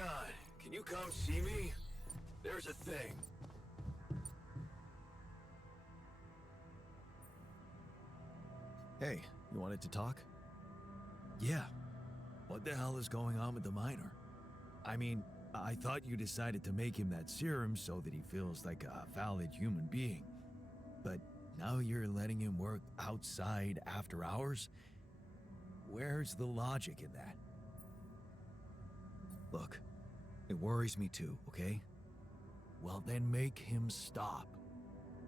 John, can you come see me? There's a thing. Hey, you wanted to talk? Yeah. What the hell is going on with the miner? I mean, I thought you decided to make him that serum so that he feels like a valid human being. But now you're letting him work outside after hours? Where's the logic in that? Look, it worries me too, okay? Well, then make him stop.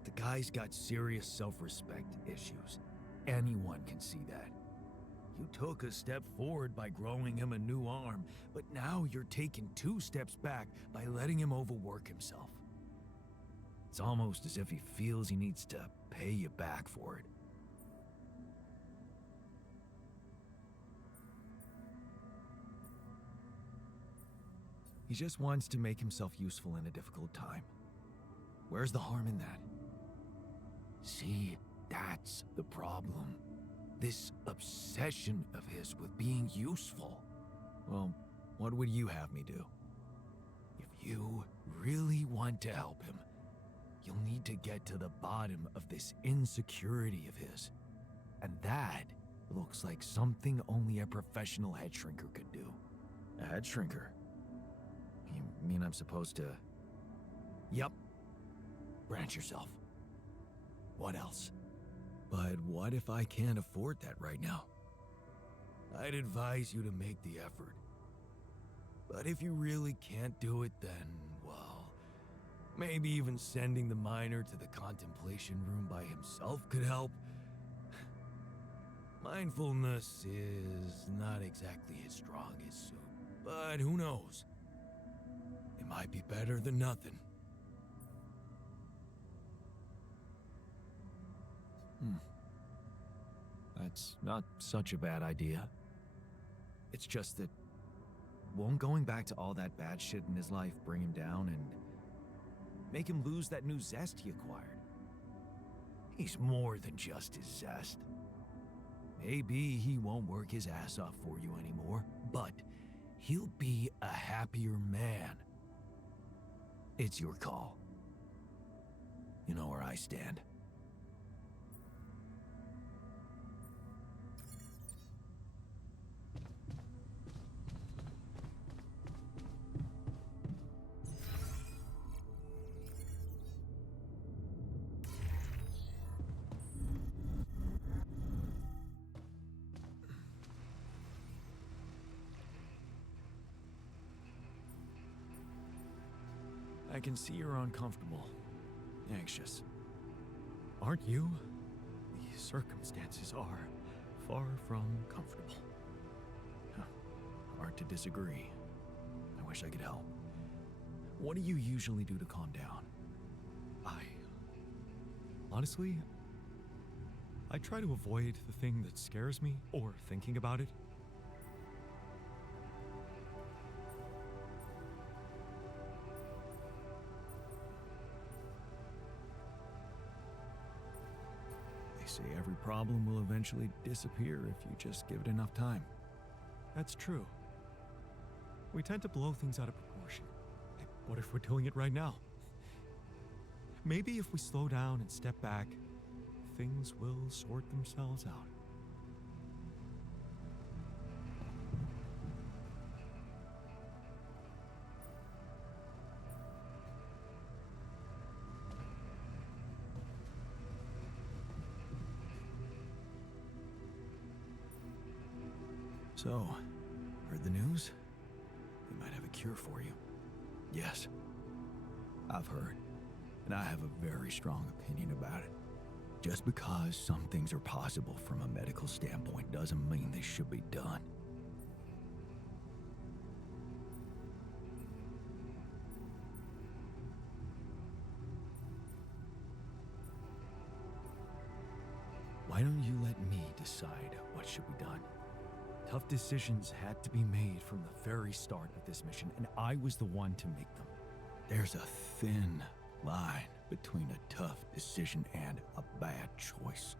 The guy's got serious self-respect issues. Anyone can see that. You took a step forward by growing him a new arm, but now you're taking 2 steps back by letting him overwork himself. It's almost as if he feels he needs to pay you back for it. He just wants to make himself useful in a difficult time. Where's the harm in that? See, that's the problem. This obsession of his with being useful. Well, what would you have me do? If you really want to help him, you'll need to get to the bottom of this insecurity of his. And that looks like something only a professional head shrinker could do. A head shrinker? You mean I'm supposed to... Yep. Branch yourself. What else? But what if I can't afford that right now? I'd advise you to make the effort. But if you really can't do it, then, well, maybe even sending the miner to the contemplation room by himself could help. Mindfulness is not exactly his strongest suit, but who knows? It might be better than nothing. That's not such a bad idea. It's just that won't going back to all that bad shit in his life bring him down and make him lose that new zest he acquired? He's more than just his zest. Maybe he won't work his ass off for you anymore, but he'll be a happier man. It's your call. You know where I stand. I can see you're uncomfortable, anxious. Aren't you? The circumstances are far from comfortable. Hard to disagree. I wish I could help. What do you usually do to calm down? Honestly, I try to avoid the thing that scares me or thinking about it. They say every problem will eventually disappear if you just give it enough time. That's true. We tend to blow things out of proportion. What if we're doing it right now? Maybe if we slow down and step back, things will sort themselves out. So, heard the news? They might have a cure for you. Yes, I've heard, and I have a very strong opinion about it. Just because some things are possible from a medical standpoint doesn't mean they should be done. Why don't you let me decide what should be done? Tough decisions had to be made from the very start of this mission, and I was the one to make them. There's a thin line between a tough decision and a bad choice.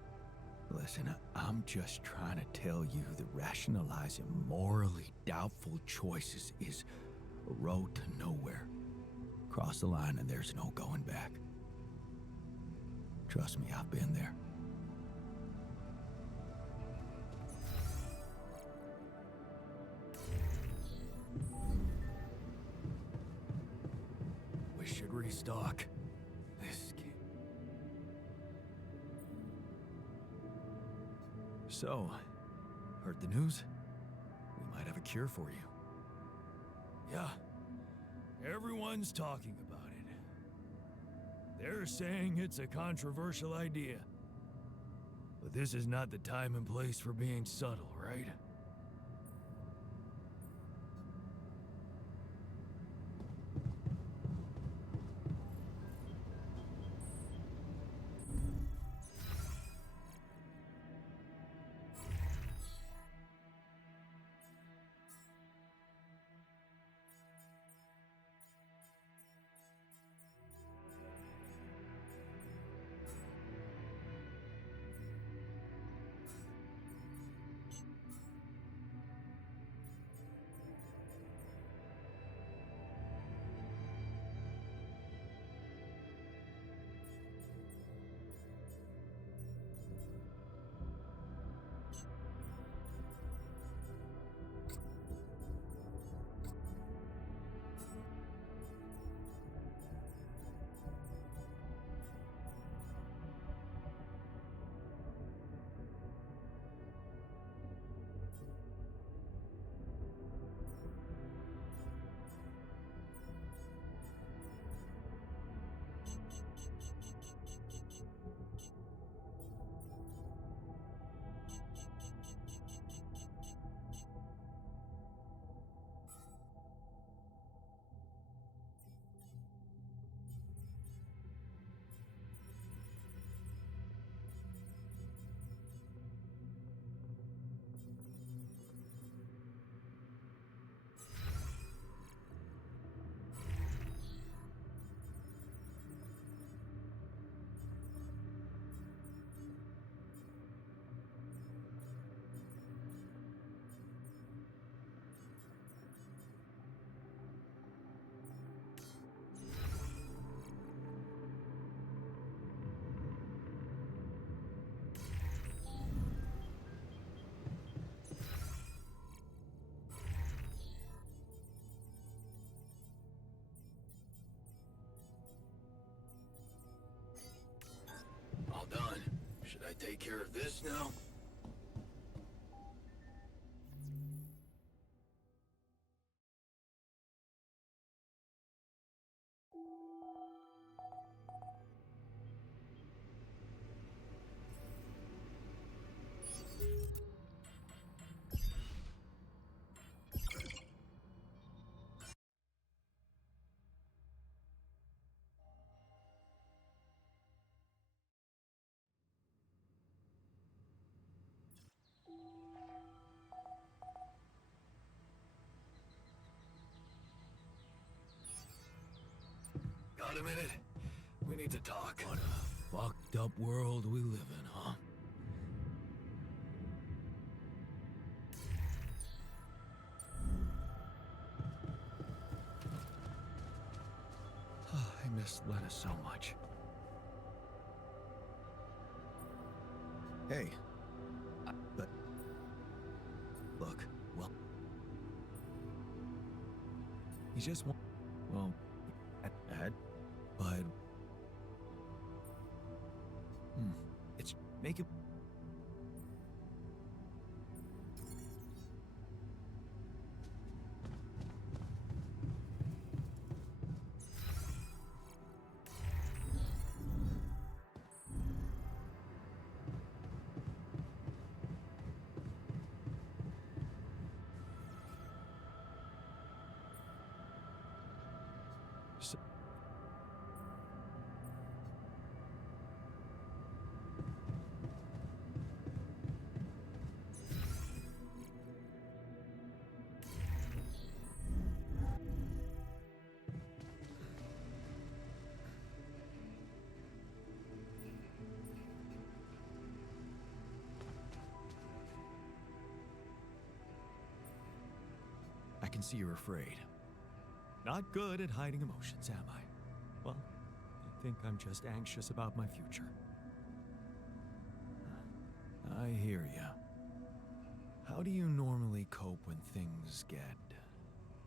Listen, I'm just trying to tell you that rationalizing morally doubtful choices is A road to nowhere. Cross the line and there's no going back. Trust me, I've been there. We should restock. This game. So, heard the news? We might have a cure for you. Yeah. Everyone's talking about it. They're saying it's a controversial idea. But this is not the time and place for being subtle, right? All done. Should I take care of this now? Got a minute? We need to talk. What a fucked up world we live in, huh? I miss Lena so much. Hey. But... Look, well... He just won't... Well... Bad, but... It's... Make it... I can see you're afraid. not good at hiding emotions, am I? Well, I think I'm just anxious about my future. I hear ya. How do you normally cope when things get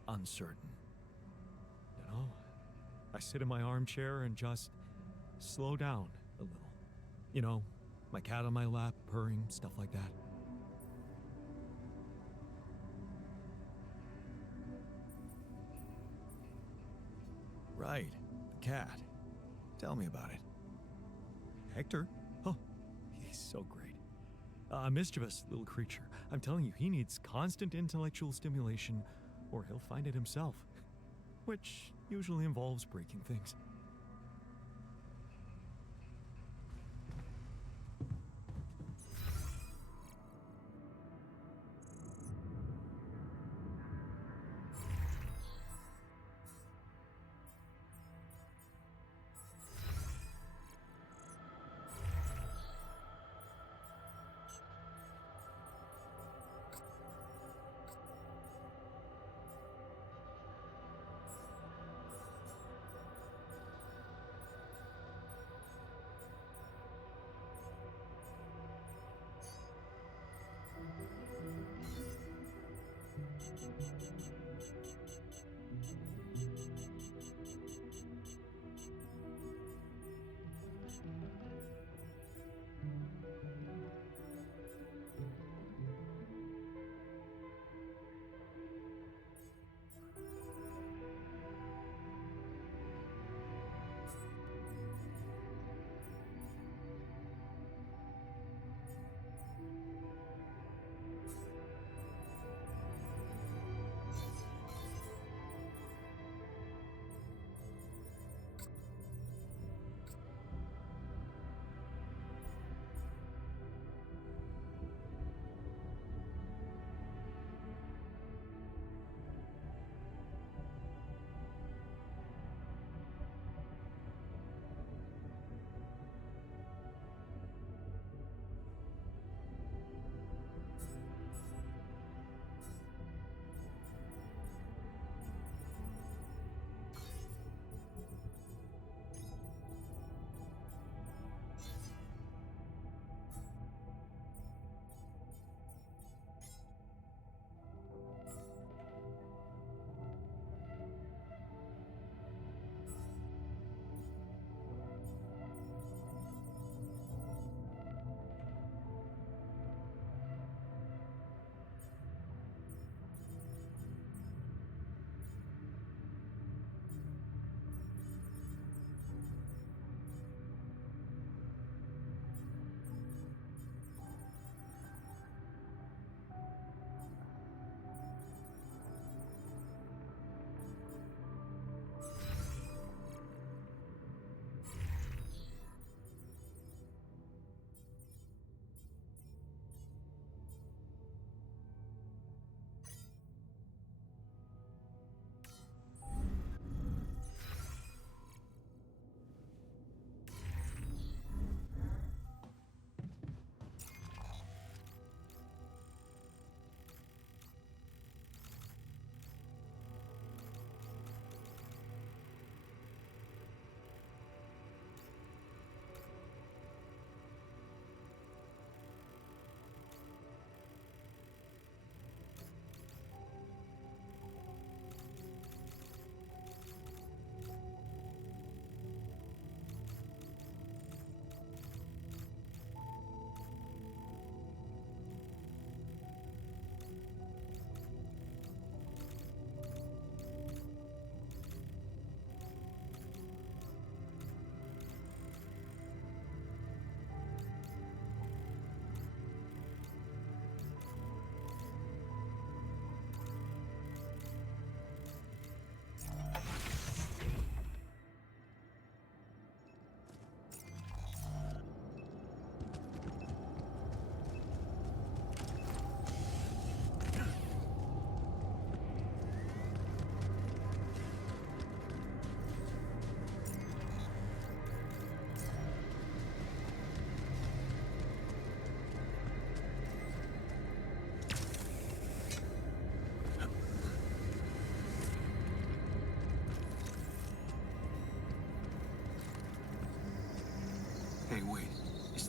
uncertain? You know, I sit in my armchair and just slow down a little. You know, my cat on my lap, purring, stuff like that. Right, the cat. Tell me about it. Hector? Oh, he's so great. A mischievous little creature. I'm telling you, he needs constant intellectual stimulation, or he'll find it himself. Which usually involves breaking things.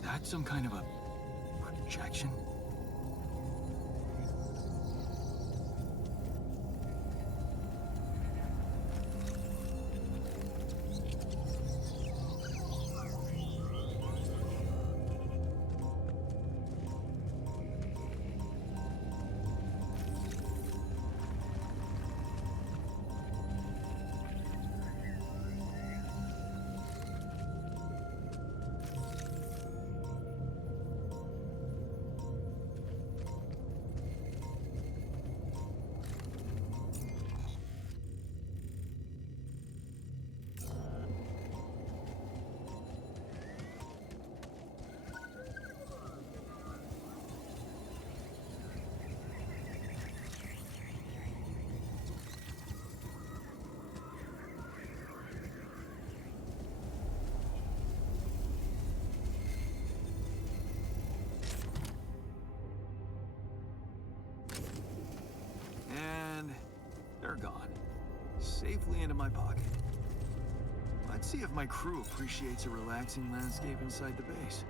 that some kind of a projection? And they're gone. Safely into my pocket. Let's see if my crew appreciates a relaxing landscape inside the base.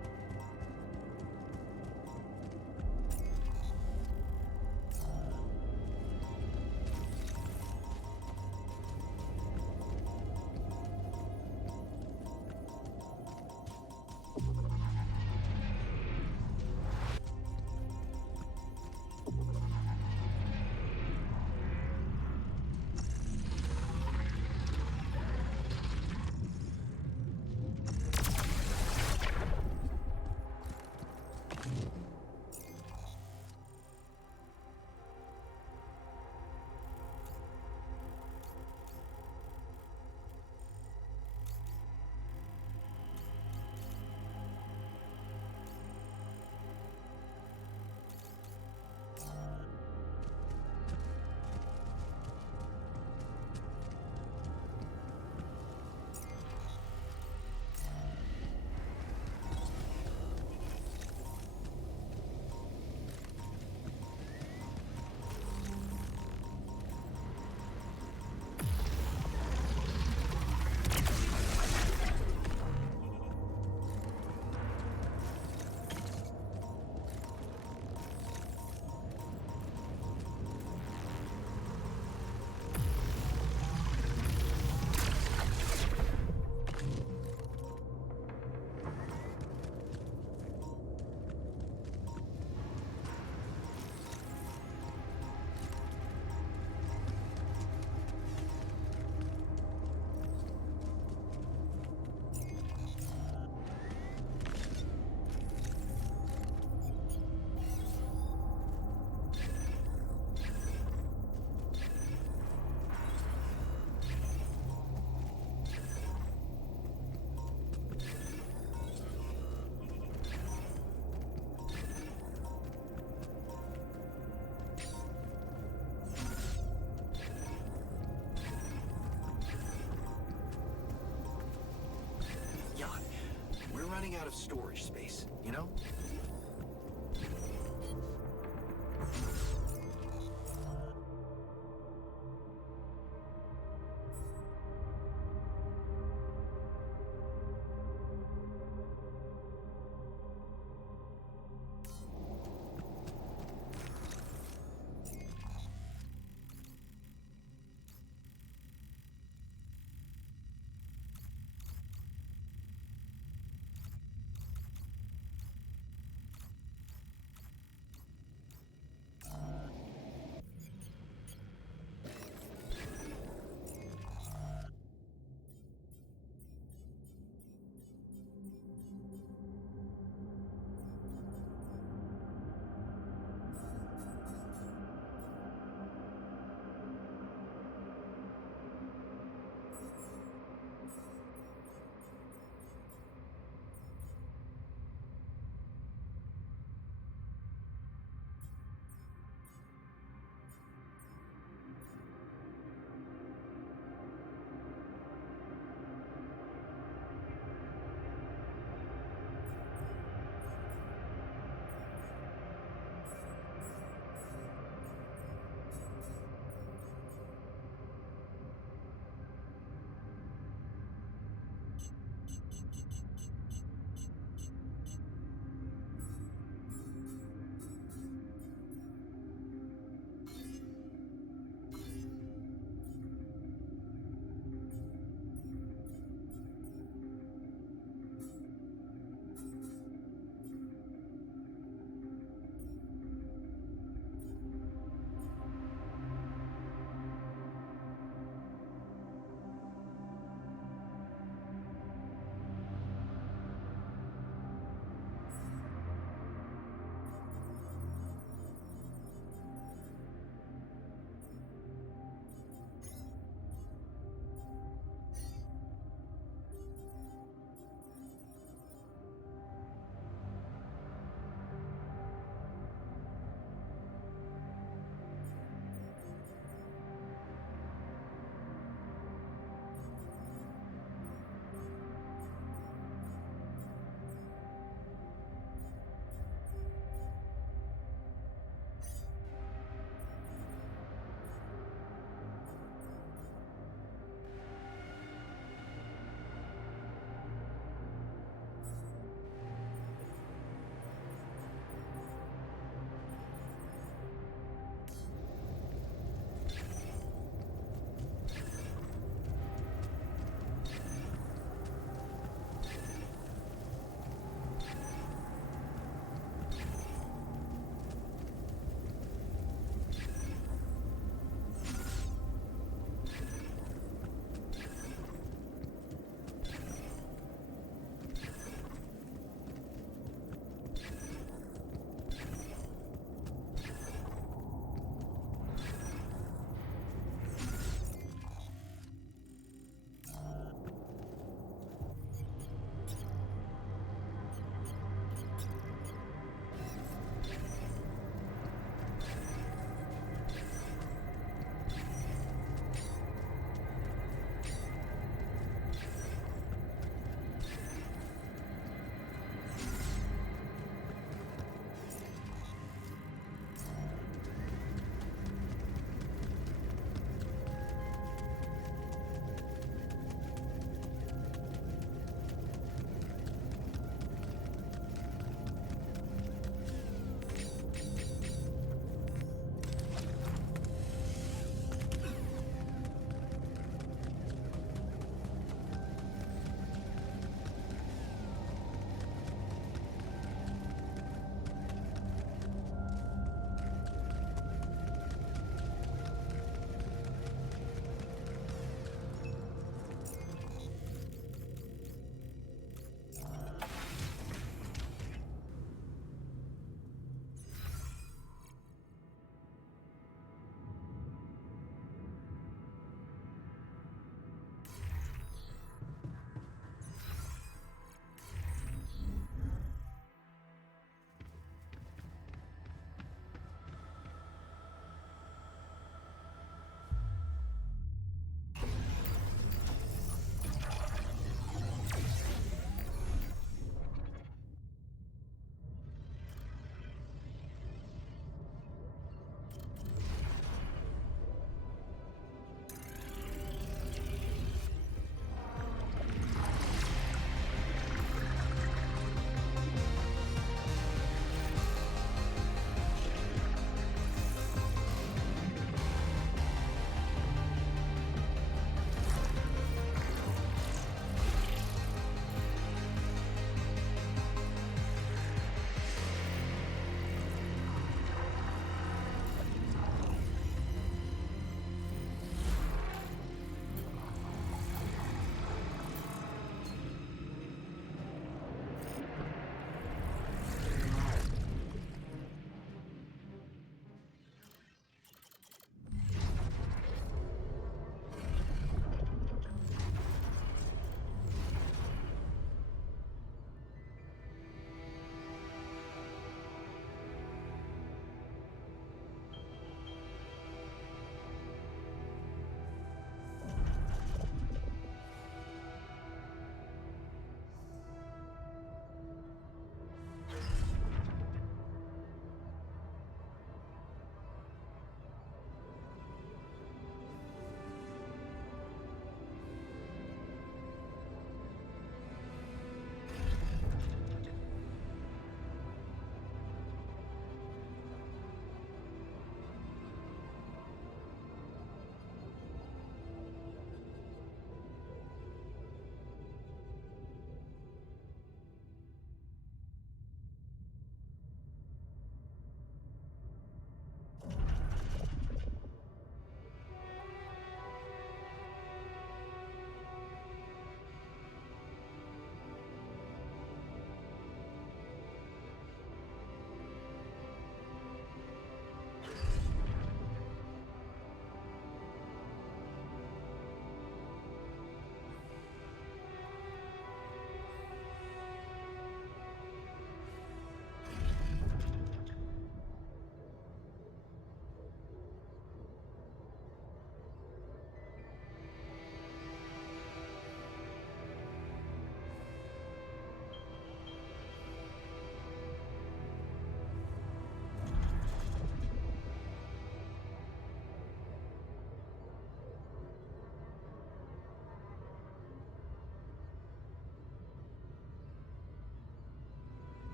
Running out of storage space, you know?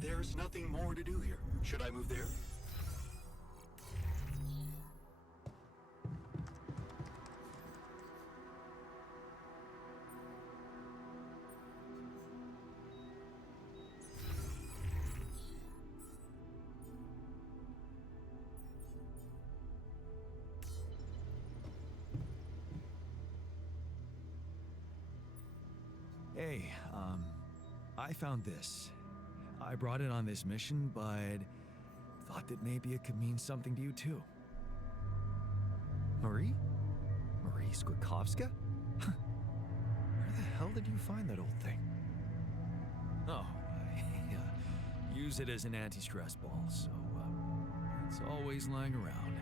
There's nothing more to do here. Should I move there? Hey, I found this. I brought it on this mission, but thought that maybe it could mean something to you too. Marie? Marie Skwikovska? Where the hell did you find that old thing? Oh, I use it as an anti-stress ball, so it's always lying around.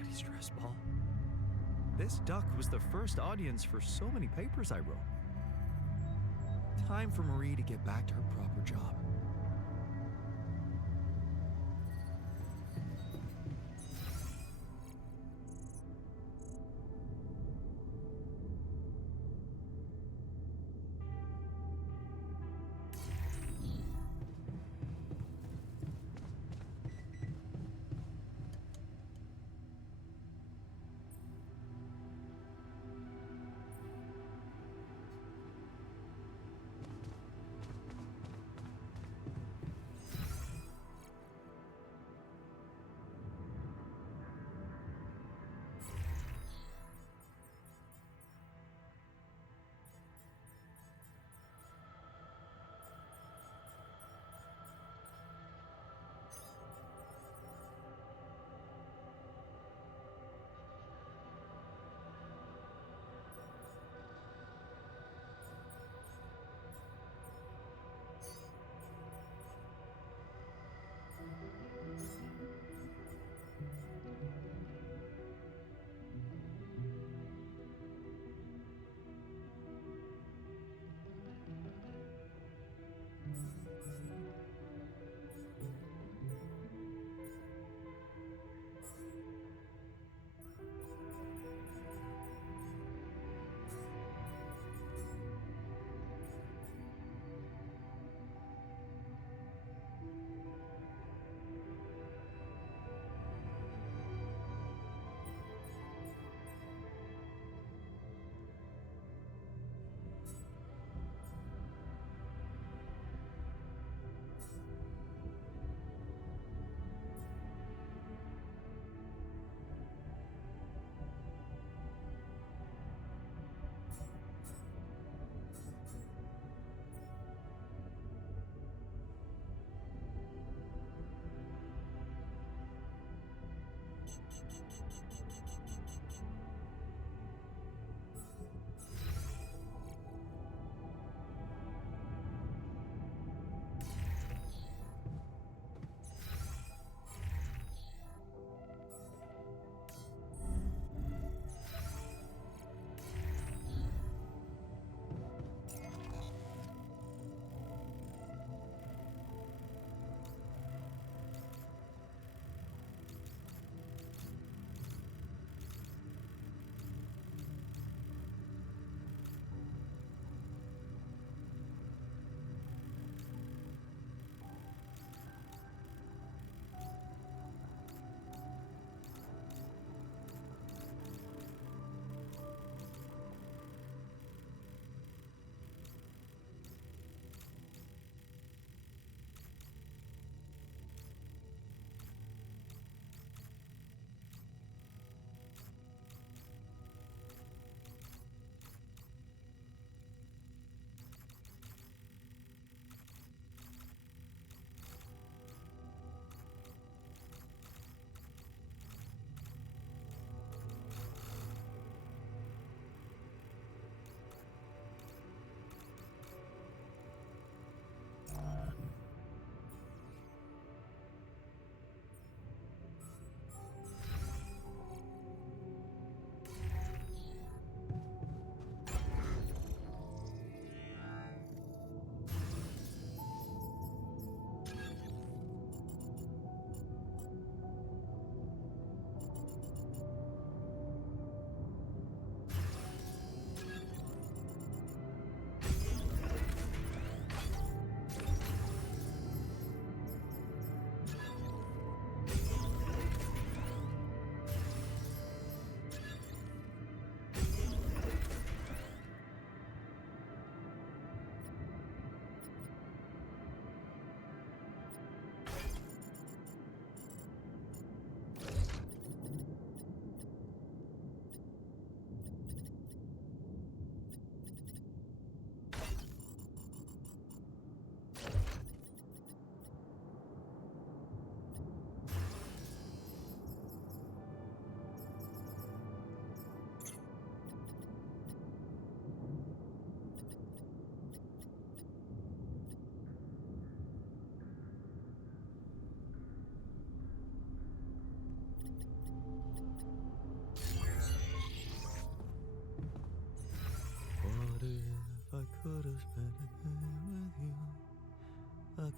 Anti-stress ball? This duck was the first audience for so many papers I wrote. Time for Marie to get back to her proper job.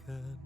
again.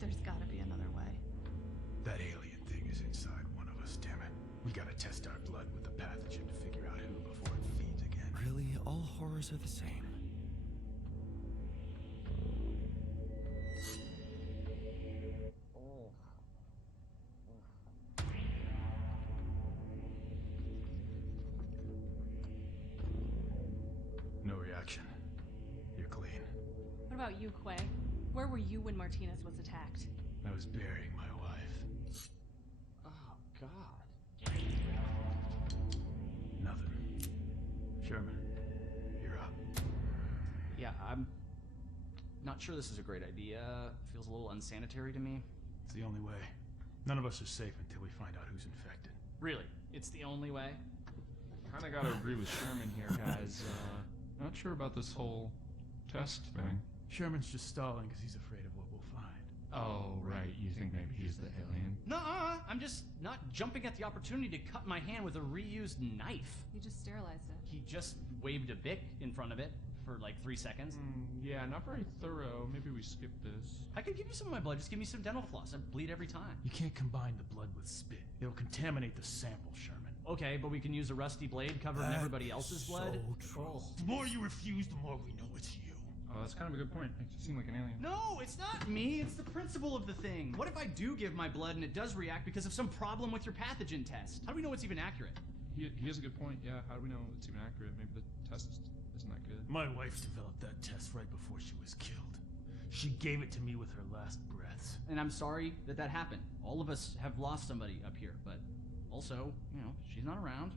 There's gotta be another way. That alien thing is inside one of us, damn it. We gotta test our blood with the pathogen to figure out who before it feeds again. Really, all horrors are the same. No reaction. You're clean. What about you, Quay? Where were you when Martinez was attacked? I was burying my wife. Oh, God. Nothing. Sherman, you're up. Yeah, I'm not sure this is a great idea. Feels a little unsanitary to me. It's the only way. None of us are safe until we find out who's infected. Really? It's the only way? Kinda gotta agree with Sherman here, guys. Not sure about this whole test thing. Sherman's just stalling because he's afraid of what we'll find. Oh, right. You think maybe he's the alien? Nuh-uh. I'm just not jumping at the opportunity to cut my hand with a reused knife. You just sterilized it. He just waved a bic in front of it for like 3 seconds. Yeah, not very thorough. Maybe we skip this. I could give you some of my blood. Just give me some dental floss. I bleed every time. You can't combine the blood with spit. It'll contaminate the sample, Sherman. Okay, but we can use a rusty blade covered in everybody else's blood. So true. The more you refuse, the more we know it's you. Oh, that's kind of a good point. Makes you seem like an alien. No, it's not me. It's the principle of the thing. What if I do give my blood and it does react because of some problem with your pathogen test? How do we know it's even accurate? He has a good point. Yeah, how do we know it's even accurate? Maybe the test isn't that good. My wife developed that test right before she was killed. She gave it to me with her last breaths. And I'm sorry that that happened. All of us have lost somebody up here, but also, you know, she's not around.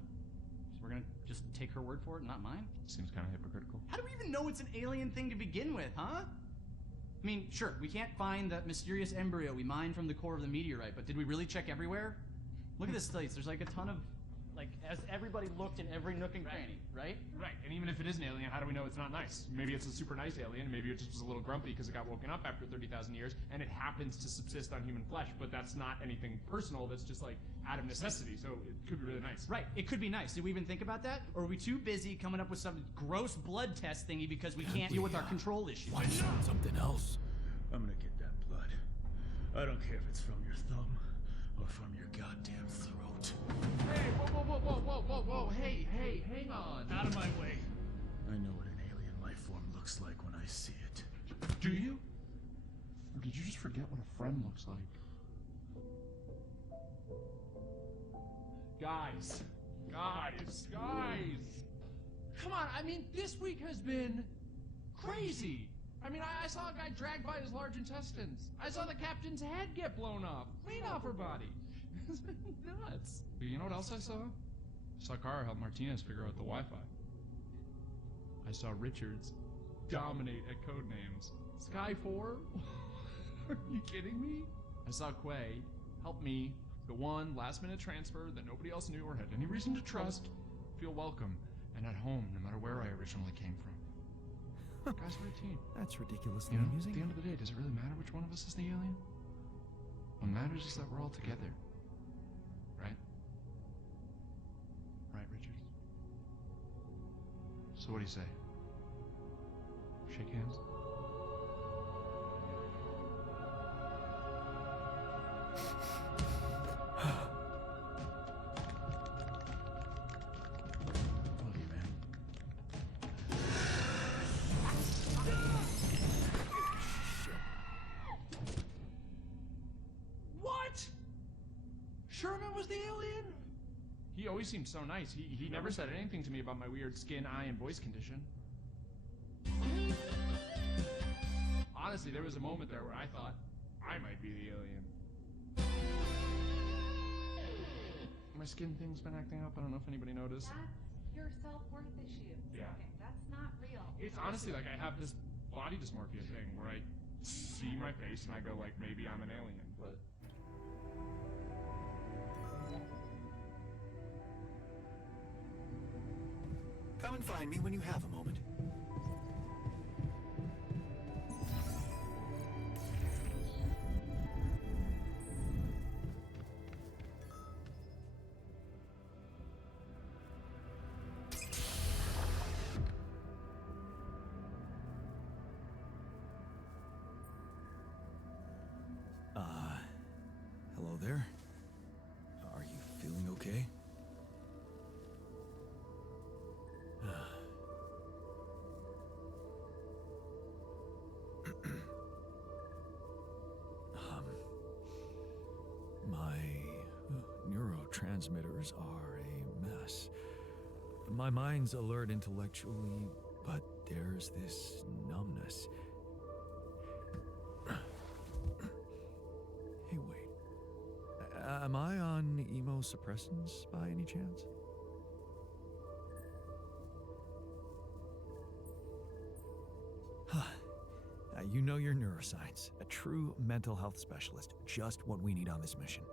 So we're gonna just take her word for it, not mine? Seems kind of hypocritical. How do we even know it's an alien thing to begin with, huh? I mean, sure, we can't find that mysterious embryo we mined from the core of the meteorite, but did we really check everywhere? Look at this place. There's like a ton of, like, has everybody looked in every nook and cranny, right? Right, and even if it is an alien, how do we know it's not nice? Maybe it's a super nice alien, maybe it just was a little grumpy because it got woken up after 30,000 years, and it happens to subsist on human flesh, but that's not anything personal, that's just like out of necessity, so it could be really nice. Right, it could be nice. Did we even think about that? Or are we too busy coming up with some gross blood test thingy because we can't deal with our control issues? Find something else. I'm gonna get that blood. I don't care if it's from your thumb or from your goddamn throat. Hey, whoa, hey, hang on. Out of my way. I know what an alien life form looks like when I see it. Do you? Or did you just forget what a friend looks like? Guys! Come on, I mean, this week has been crazy. I mean, I saw a guy dragged by his large intestines. I saw the captain's head get blown off, clean off her body. It's been nuts. But you know what else I saw? I saw Kara help Martinez figure out the Wi-Fi. I saw Richards dominate at Codenames. Sky 4? Are you kidding me? I saw Quay help me, the one last-minute transfer that nobody else knew or had any reason to trust, feel welcome and at home no matter where I originally came from. Guys, we're a team. That's ridiculously You know, at amusing. the end of the day, does it really matter which one of us is the alien? What matters is that we're all together. Right? Right, Richards? So what do you say? Shake hands? Love you, man. What? Sherman was the alien? He always seemed so nice. He never said anything to me about my weird skin, eye, and voice condition. Honestly, there was a moment there where I thought I might be the alien. My skin thing's been acting up. I don't know if anybody noticed. That's your self-worth issue. Yeah. Okay, that's not real. It's honestly like I have this body dysmorphia thing where I see my face and I go like, maybe I'm an alien, but... Come and find me when you have a moment. Hello there. Are you feeling okay? My neurotransmitters are a mess. My mind's alert intellectually, but there's this numbness. Hey, wait. Am I on immunosuppressants by any chance? You know your neuroscience. A true mental health specialist. Just what we need on this mission.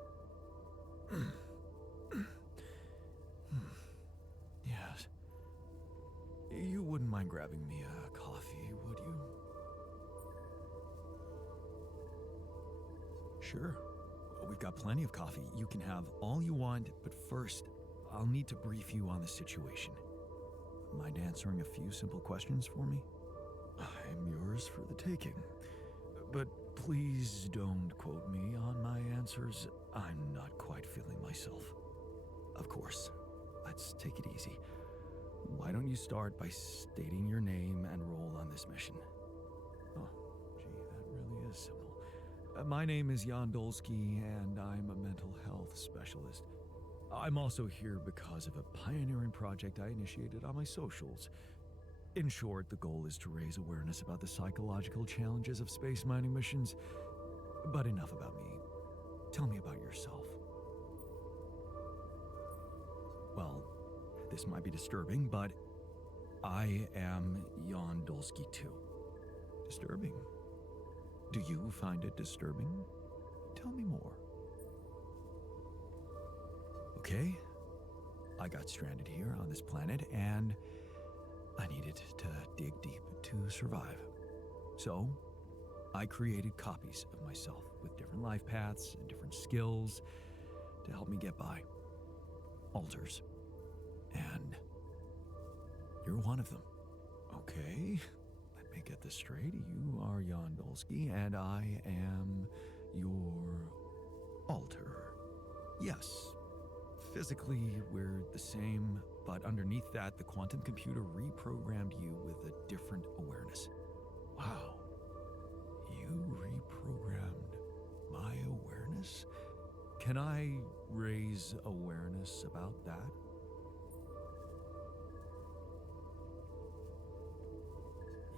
Yes. You wouldn't mind grabbing me a coffee, would you? Sure. We've got plenty of coffee. You can have all you want, but first, I'll need to brief you on the situation. Mind answering a few simple questions for me? I'm yours for the taking. But please don't quote me on my answers. I'm not quite feeling myself. Of course. Let's take it easy. Why don't you start by stating your name and role on this mission? Oh, gee, that really is simple. My name is Jan Dolsky, and I'm a mental health specialist. I'm also here because of a pioneering project I initiated on my socials. In short, the goal is to raise awareness about the psychological challenges of space mining missions. But enough about me. Tell me about yourself. Well, this might be disturbing, but I am Jan Dolsky too. Disturbing? Do you find it disturbing? Tell me more. Okay, I got stranded here on this planet, and I needed to dig deep to survive. So, I created copies of myself with different life paths and different skills to help me get by. Alters. And you're one of them. Okay, let me get this straight. You are Jan Dolsky, and I am your alter. Yes, physically we're the same, but underneath that, the quantum computer reprogrammed you with a different awareness. Wow. You reprogrammed my awareness? Can I raise awareness about that?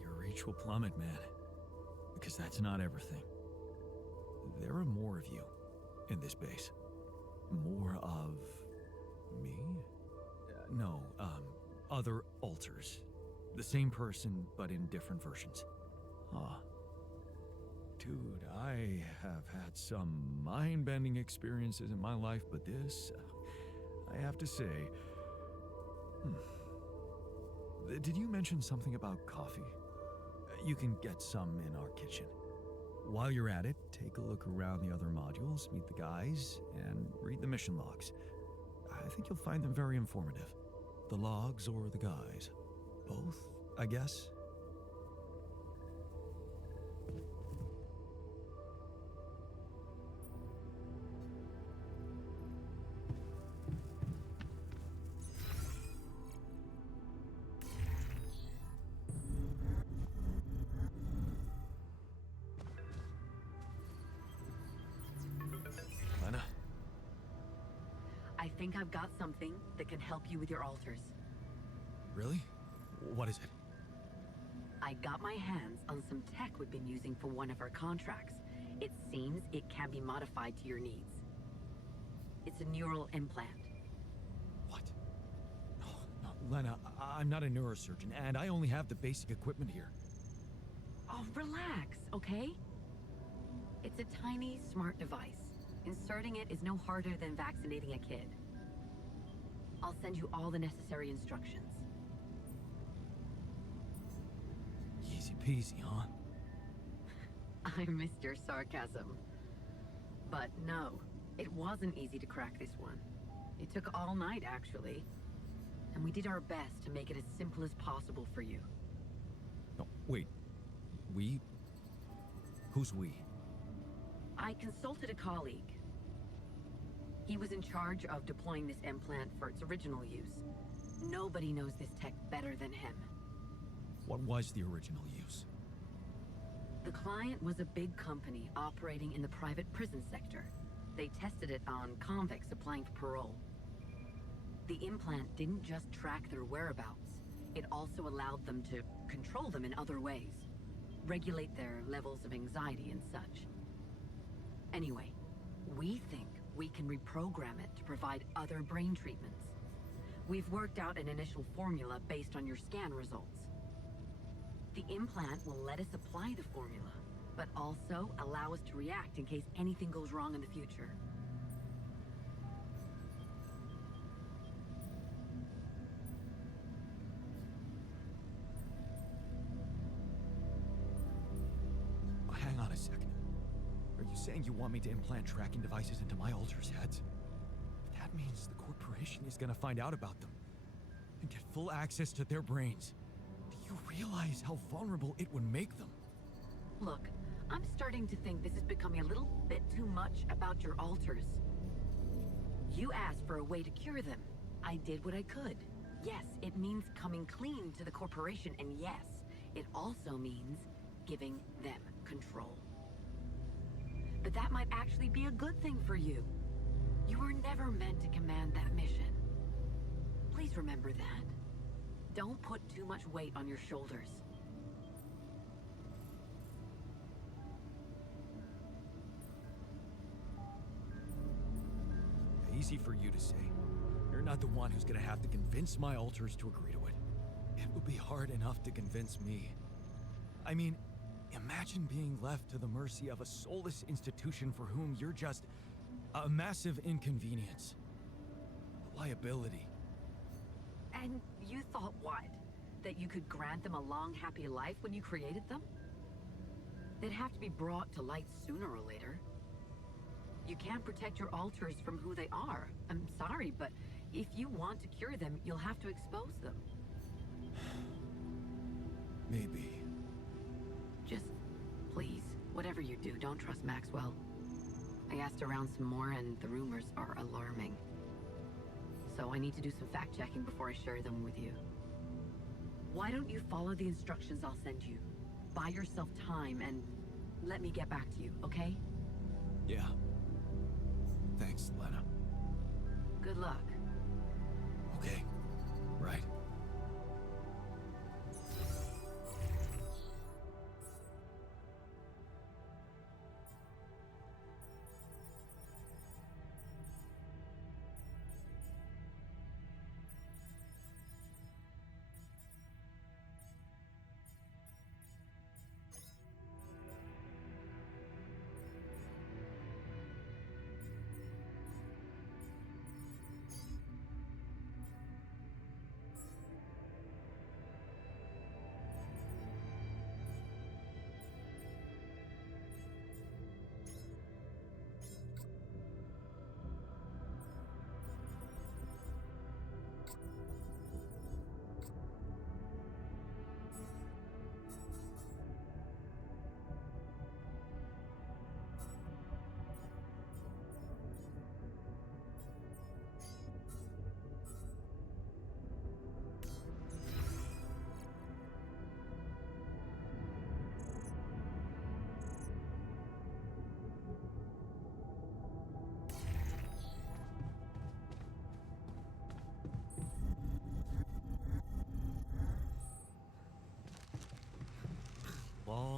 Your reach will plummet, man. Because that's not everything. There are more of you in this base. More of me? No, other alters. The same person, but in different versions. Ah. Dude, I have had some mind-bending experiences in my life, but this, I have to say... Did you mention something about coffee? You can get some in our kitchen. While you're at it, take a look around the other modules, meet the guys, and read the mission logs. I think you'll find them very informative. The logs or the guys? Both, I guess? Lena? I think I've got something that can help you with your altars. Really? What is it? I got my hands on some tech we've been using for one of our contracts. It seems it can be modified to your needs. It's a neural implant. What? No, no, Lena, I'm not a neurosurgeon, and I only have the basic equipment here. Oh, relax, okay? It's a tiny, smart device. Inserting it is no harder than vaccinating a kid. I'll send you all the necessary instructions. Easy peasy, huh? I missed your sarcasm. But no, it wasn't easy to crack this one. It took all night, actually. And we did our best to make it as simple as possible for you. No, wait. We? Who's we? I consulted a colleague. He was in charge of deploying this implant for its original use. Nobody knows this tech better than him. What was the original use? The client was a big company operating in the private prison sector. They tested it on convicts applying for parole. The implant didn't just track their whereabouts. It also allowed them to control them in other ways. Regulate their levels of anxiety and such. Anyway, we think we can reprogram it to provide other brain treatments. We've worked out an initial formula based on your scan results. The implant will let us apply the formula, but also allow us to react in case anything goes wrong in the future. Hang on a second. Are you saying you want me to implant tracking devices into my alters' heads? That means the corporation is gonna find out about them and get full access to their brains. Do you realize how vulnerable it would make them? Look, I'm starting to think this is becoming a little bit too much about your alters. You asked for a way to cure them. I did what I could. Yes, it means coming clean to the corporation, and yes, it also means giving them control. But that might actually be a good thing for you. You were never meant to command that mission. Please remember that. Don't put too much weight on your shoulders. Easy for you to say. You're not the one who's gonna have to convince my alters to agree to it. It would be hard enough to convince me. I mean, imagine being left to the mercy of a soulless institution for whom you're just a massive inconvenience. A liability. And you thought what? That you could grant them a long, happy life when you created them? They'd have to be brought to light sooner or later. You can't protect your alters from who they are. I'm sorry, but if you want to cure them, you'll have to expose them. Maybe. Just, please, whatever you do, don't trust Maxwell. I asked around some more, and the rumors are alarming. So I need to do some fact-checking before I share them with you. Why don't you follow the instructions I'll send you? Buy yourself time, and let me get back to you, okay? Yeah. Thanks, Lena. Good luck. Okay. Right.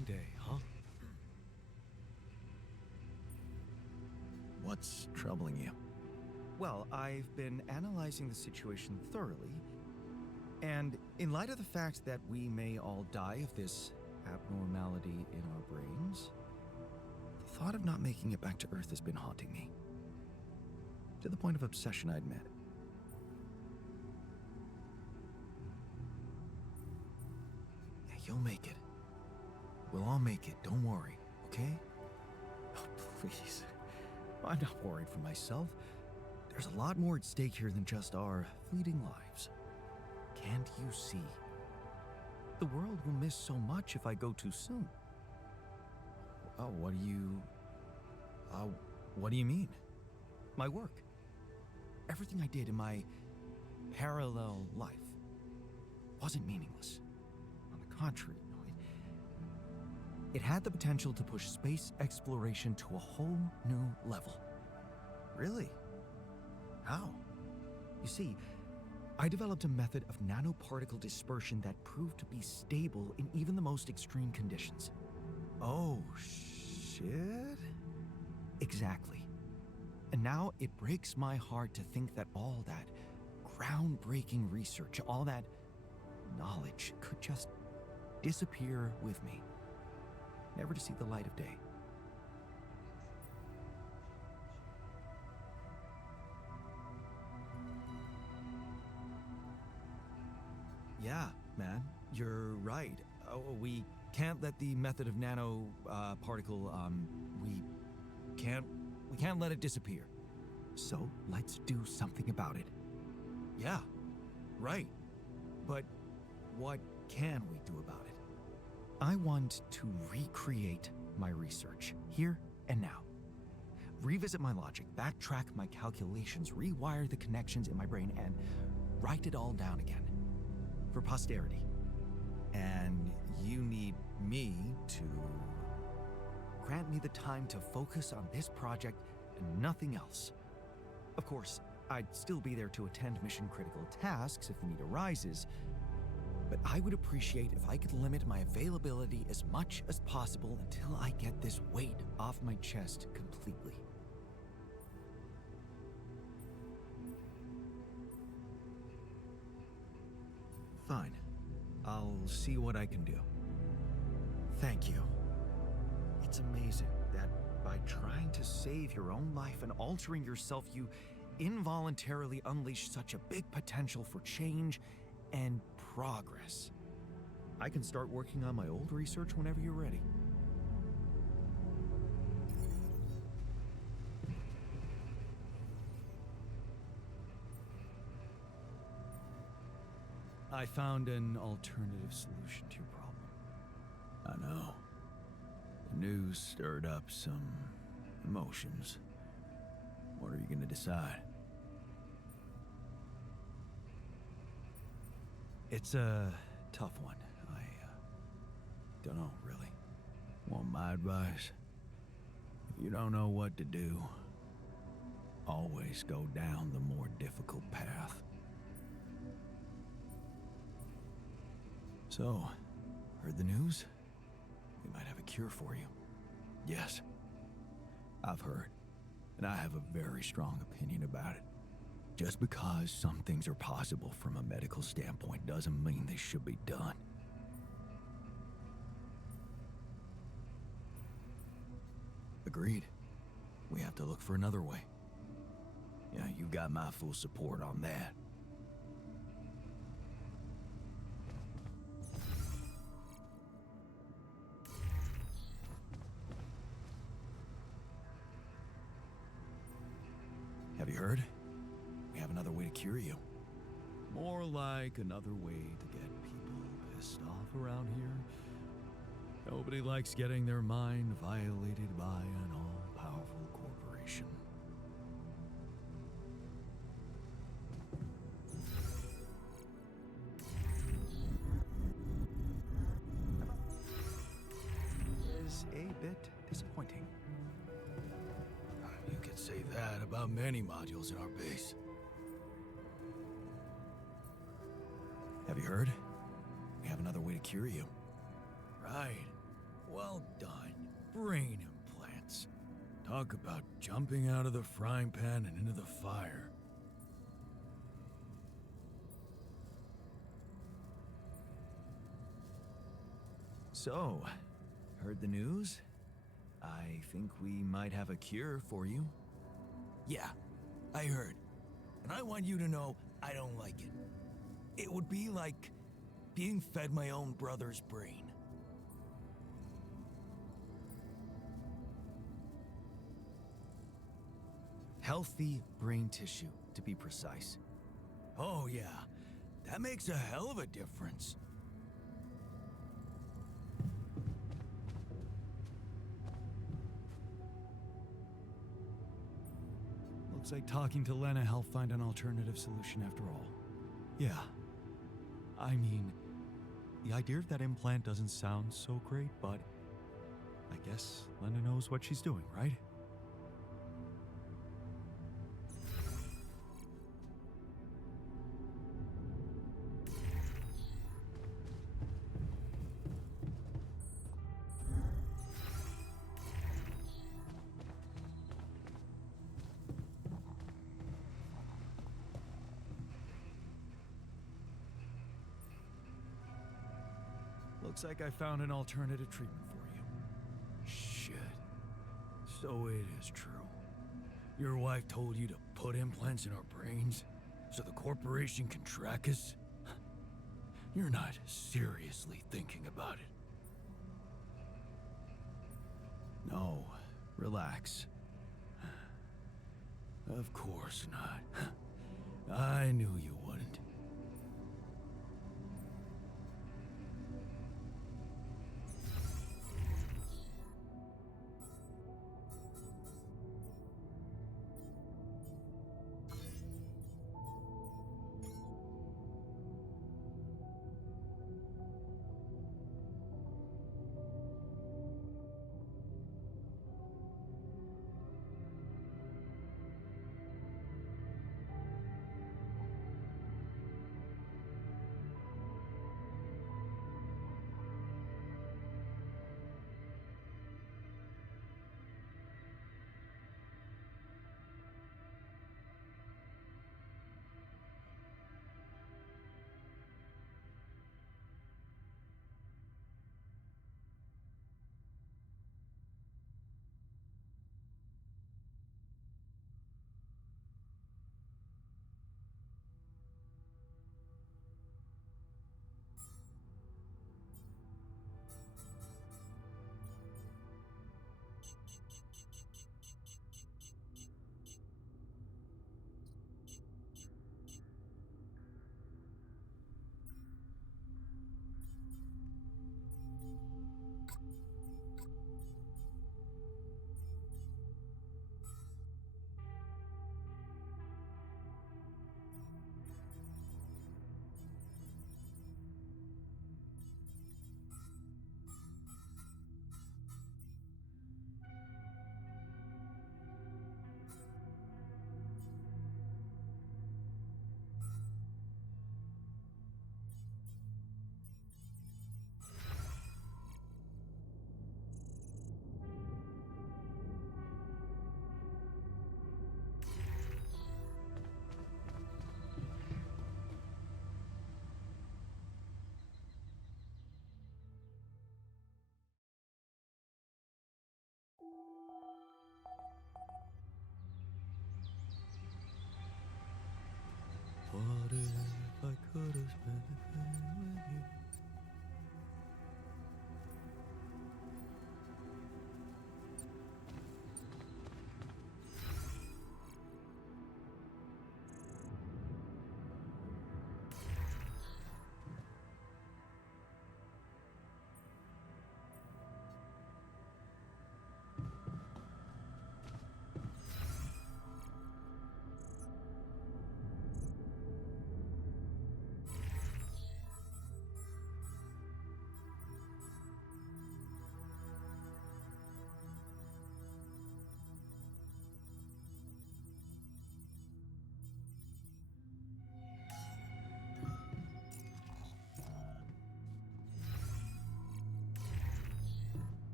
long day, huh? What's troubling you? Well, I've been analyzing the situation thoroughly, and in light of the fact that we may all die of this abnormality in our brains, the thought of not making it back to Earth has been haunting me. To the point of obsession, I admit. Yeah, you'll make it. We'll all make it, don't worry, okay? Oh, please. I'm not worried for myself. There's a lot more at stake here than just our fleeting lives. Can't you see? The world will miss so much if I go too soon. Oh, what do you mean? My work. Everything I did in my parallel life wasn't meaningless. On the contrary, it had the potential to push space exploration to a whole new level. Really? How? You see, I developed a method of nanoparticle dispersion that proved to be stable in even the most extreme conditions. Oh, shit? Exactly. And now it breaks my heart to think that all that groundbreaking research, all that knowledge could just disappear with me, never to see the light of day. Yeah, man, you're right. We can't let the method of nano particle. We can't let it disappear. So let's do something about it. Yeah, right. But what can we do about it? I want to recreate my research here and now. Revisit my logic, backtrack my calculations, rewire the connections in my brain, and write it all down again. For posterity. And you need me to... Grant me the time to focus on this project and nothing else. Of course, I'd still be there to attend mission-critical tasks if the need arises, but I would appreciate if I could limit my availability as much as possible until I get this weight off my chest completely. Fine. I'll see what I can do. Thank you. It's amazing that by trying to save your own life and altering yourself, you involuntarily unleash such a big potential for change and progress. I can start working on my old research whenever you're ready. I found an alternative solution to your problem. I know. The news stirred up some emotions. What are you gonna decide? It's a tough one. I don't know, really. Want my advice? If you don't know what to do, always go down the more difficult path. So, heard the news? We might have a cure for you. Yes, I've heard, and I have a very strong opinion about it. Just because some things are possible from a medical standpoint doesn't mean they should be done. Agreed. We have to look for another way. Yeah, you got my full support on that. Have you heard? We have another way to cure you. More like another way to get people pissed off around here. Nobody likes getting their mind violated by an all-powerful corporation. Is a bit disappointing. You could say that about many modules in our base. Have you heard? We have another way to cure you. Right. Well done. Brain implants. Talk about jumping out of the frying pan and into the fire. So, heard the news? I think we might have a cure for you. Yeah, I heard. And I want you to know I don't like it. It would be like being fed my own brother's brain. Healthy brain tissue, to be precise. Oh yeah, that makes a hell of a difference. Looks like talking to Lena helped find an alternative solution after all. Yeah. I mean, the idea of that implant doesn't sound so great, but I guess Lena knows what she's doing, right? Looks like I found an alternative treatment for you. Shit. So it is true. Your wife told you to put implants in our brains so the corporation can track us? You're not seriously thinking about it. No, relax. Of course not. I knew you wouldn't.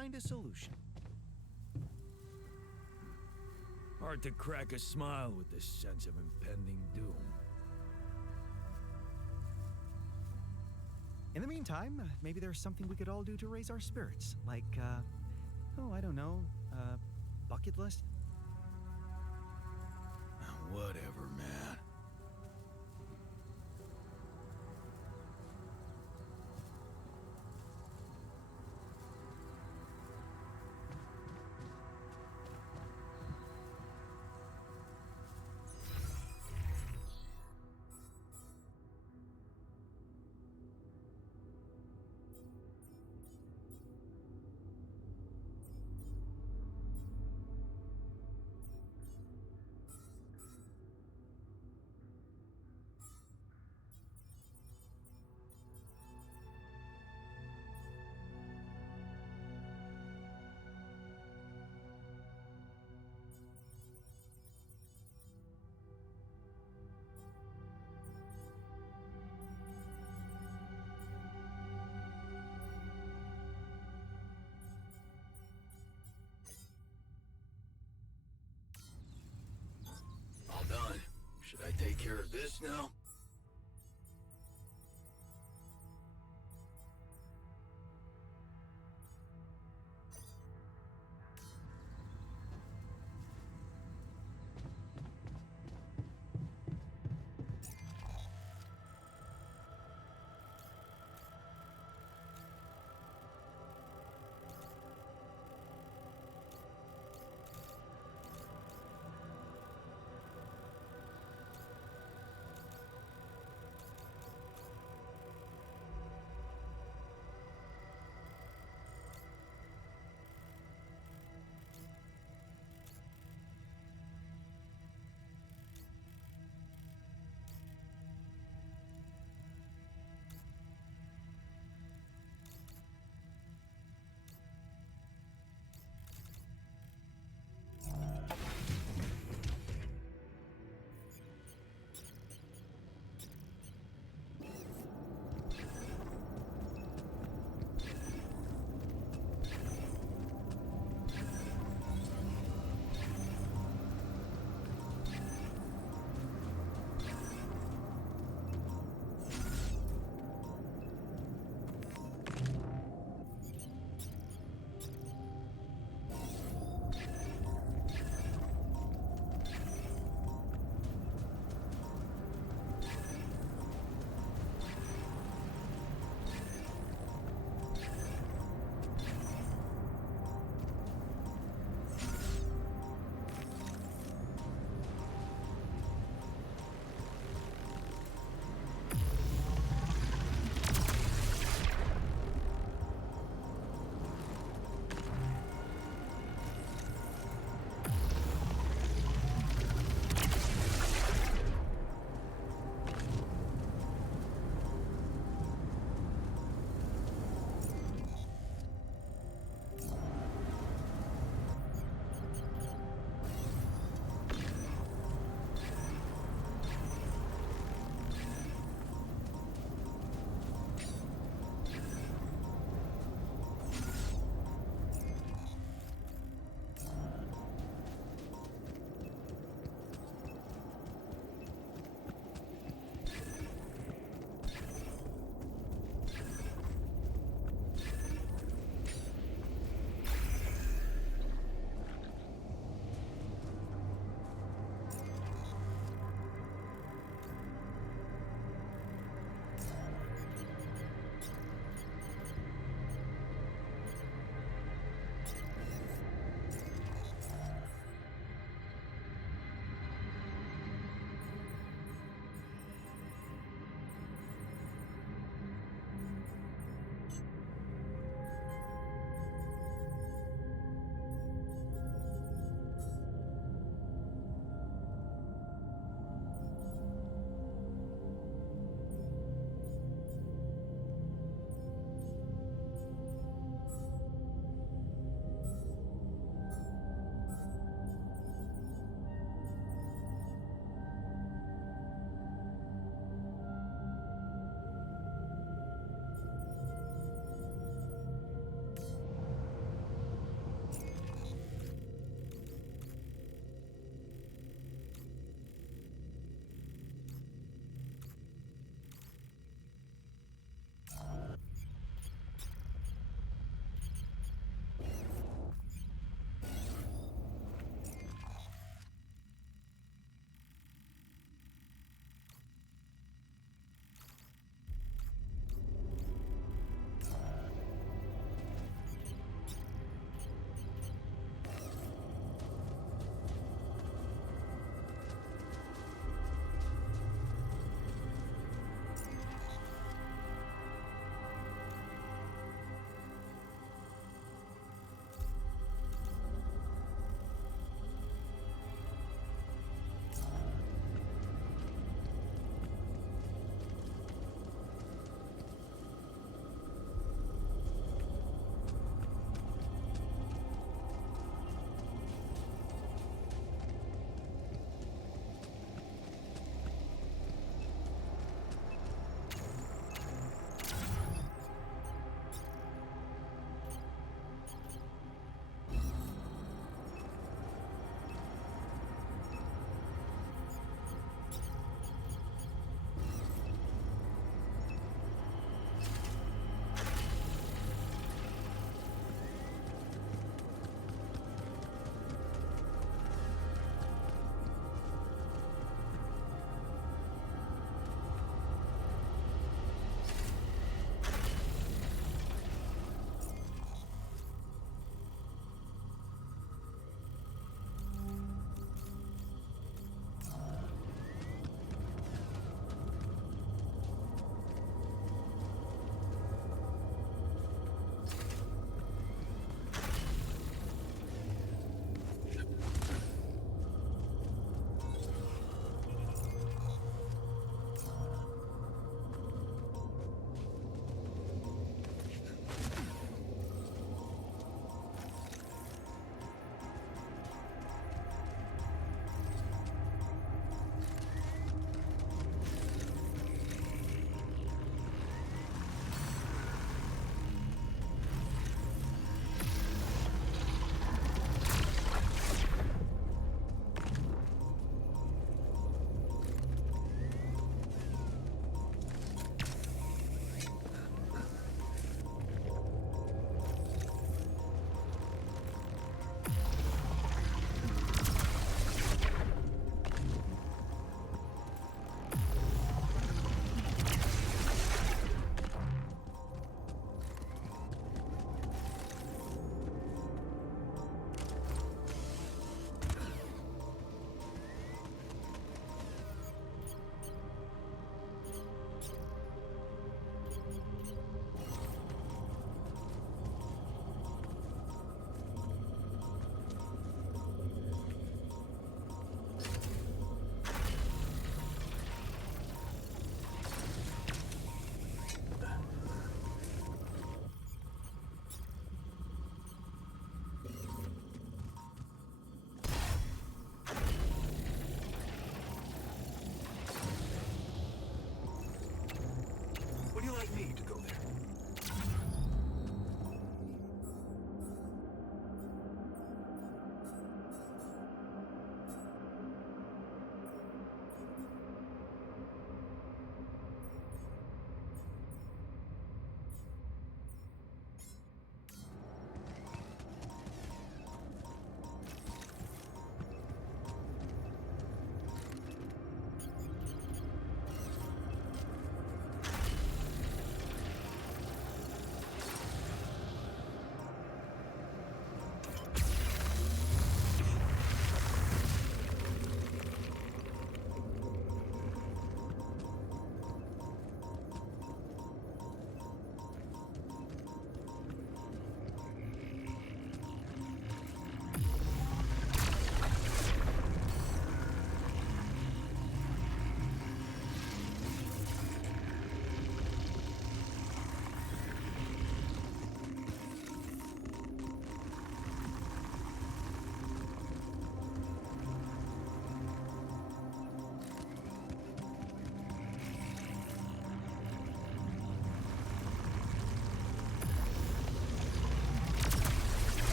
find a solution. Hard to crack a smile with this sense of impending doom. In the meantime, maybe there's something we could all do to raise our spirits. Like, oh, I don't know, bucket list? Whatever, man. All done. Should I take care of this now?